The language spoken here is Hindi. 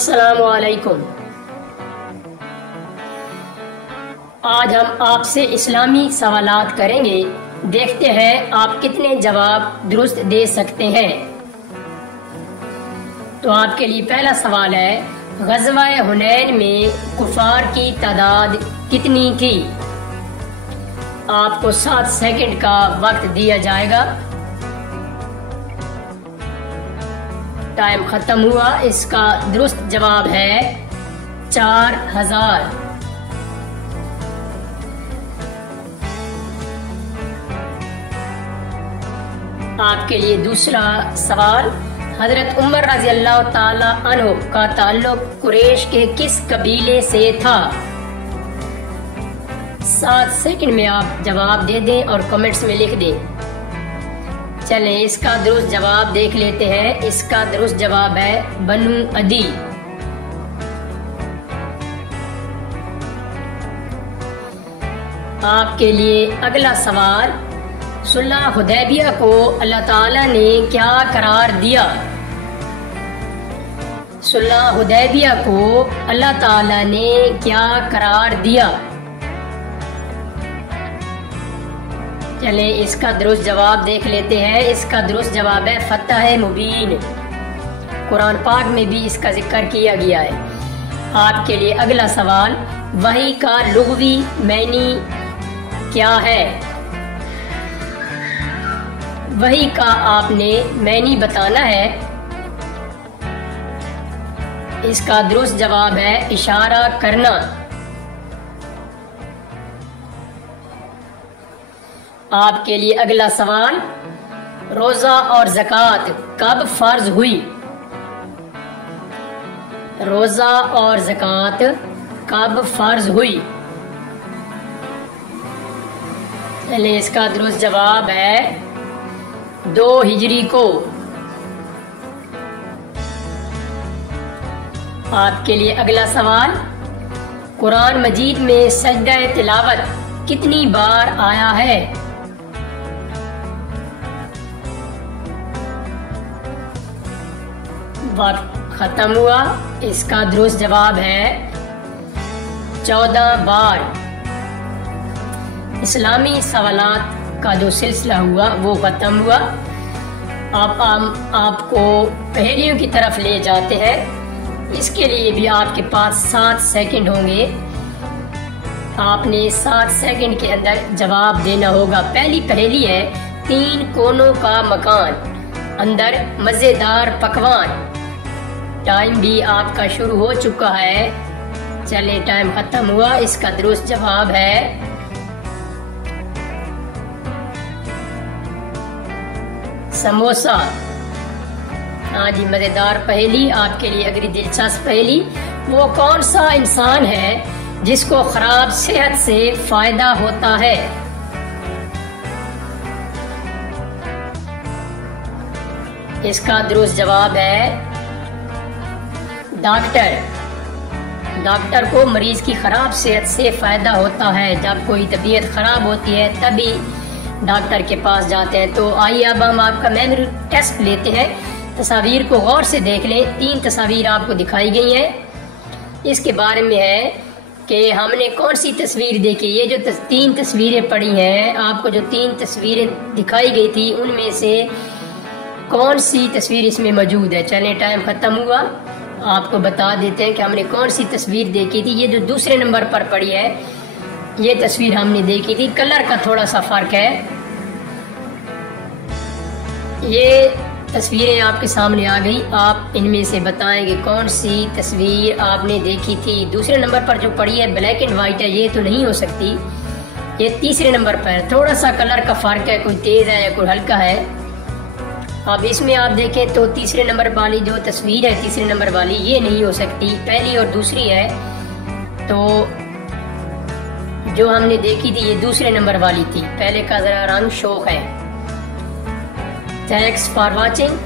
अस्सलामु अलैकुम। आज हम आपसे इस्लामी सवालात करेंगे। देखते हैं आप कितने जवाब दुरुस्त दे सकते हैं। तो आपके लिए पहला सवाल है, ग़ज़वा हुनैन में कुफार की तादाद कितनी थी? आपको 7 सेकंड का वक्त दिया जाएगा। टाइम खत्म हुआ। इसका दुरुस्त जवाब है 4000। आपके लिए दूसरा सवाल, हजरत उमर रज़ी अल्लाह ताला अन्हु का ताल्लुक कुरैश के किस कबीले से था? 7 सेकंड में आप जवाब दे दें और कमेंट्स में लिख दें। चलें इसका दुरुस्त जवाब देख लेते हैं। इसका दुरुस्त जवाब है बनु अदी। आपके लिए अगला सवाल, सुलह हुदैबिया को अल्लाह ताला ने क्या करार दिया? सुलह हुदैबिया को अल्लाह ताला ने क्या करार दिया? चले इसका दुरुस्त जवाब देख लेते हैं। इसका दुरुस्त जवाब है फतह मुबीन। कुरान पाक में भी इसका जिक्र किया गया है। आपके लिए अगला सवाल, वही का लुग़वी मैनी क्या है? वही का आपने मैनी बताना है। इसका दुरुस्त जवाब है इशारा करना। आपके लिए अगला सवाल, रोजा और ज़कात कब फर्ज हुई? रोजा और ज़कात कब फर्ज हुई? चलिए इसका दुरुस्त जवाब है 2 हिजरी को। आपके लिए अगला सवाल, कुरान मजीद में सजदा तिलावत कितनी बार आया है? वक्त खत्म हुआ। इसका दुरुस्त जवाब है 14 बार। इस्लामी सवालात का जो सिलसिला हुआ वो खत्म हुआ। अब हम आपको पहेलियों की तरफ ले जाते हैं। इसके लिए भी आपके पास 7 सेकंड होंगे। आपने 7 सेकंड के अंदर जवाब देना होगा। पहली पहेली है, 3 कोनों का मकान, अंदर मजेदार पकवान। टाइम भी आपका शुरू हो चुका है। चले टाइम खत्म हुआ। इसका दुरुस्त जवाब है समोसा। हाँ जी, मजेदार पहेली। आपके लिए अगली दिलचस्प पहेली, वो कौन सा इंसान है जिसको खराब सेहत से फायदा होता है? इसका दुरुस्त जवाब है डॉक्टर। डॉक्टर को मरीज की खराब सेहत से फायदा होता है। जब कोई तबीयत खराब होती है तभी डॉक्टर के पास जाते हैं। तो आइए अब हम आपका मेमोरी टेस्ट लेते हैं। तस्वीर को गौर से देख लें। 3 तस्वीर आपको दिखाई गई हैं। इसके बारे में है कि हमने कौन सी तस्वीर देखी। ये जो 3 तस्वीरें पड़ी हैं, आपको जो 3 तस्वीरें दिखाई गई थी उनमें से कौन सी तस्वीर इसमें मौजूद है? चलें टाइम खत्म हुआ। आपको बता देते हैं कि हमने कौन सी तस्वीर देखी थी। ये जो दूसरे नंबर पर पड़ी है, ये तस्वीर हमने देखी थी। कलर का थोड़ा सा फर्क है। ये तस्वीरें आपके सामने आ गई। आप इनमें से बताएंगे कौन सी तस्वीर आपने देखी थी। दूसरे नंबर पर जो पड़ी है ब्लैक एंड व्हाइट है, ये तो नहीं हो सकती। ये तीसरे नंबर पर थोड़ा सा कलर का फर्क है, कोई तेज है या कोई हल्का है। अब इसमें आप देखें तो तीसरे नंबर वाली जो तस्वीर है, तीसरे नंबर वाली, ये नहीं हो सकती। पहली और दूसरी है। तो जो हमने देखी थी ये दूसरे नंबर वाली थी। पहले का जरा रंग शोक है। Thanks for watching.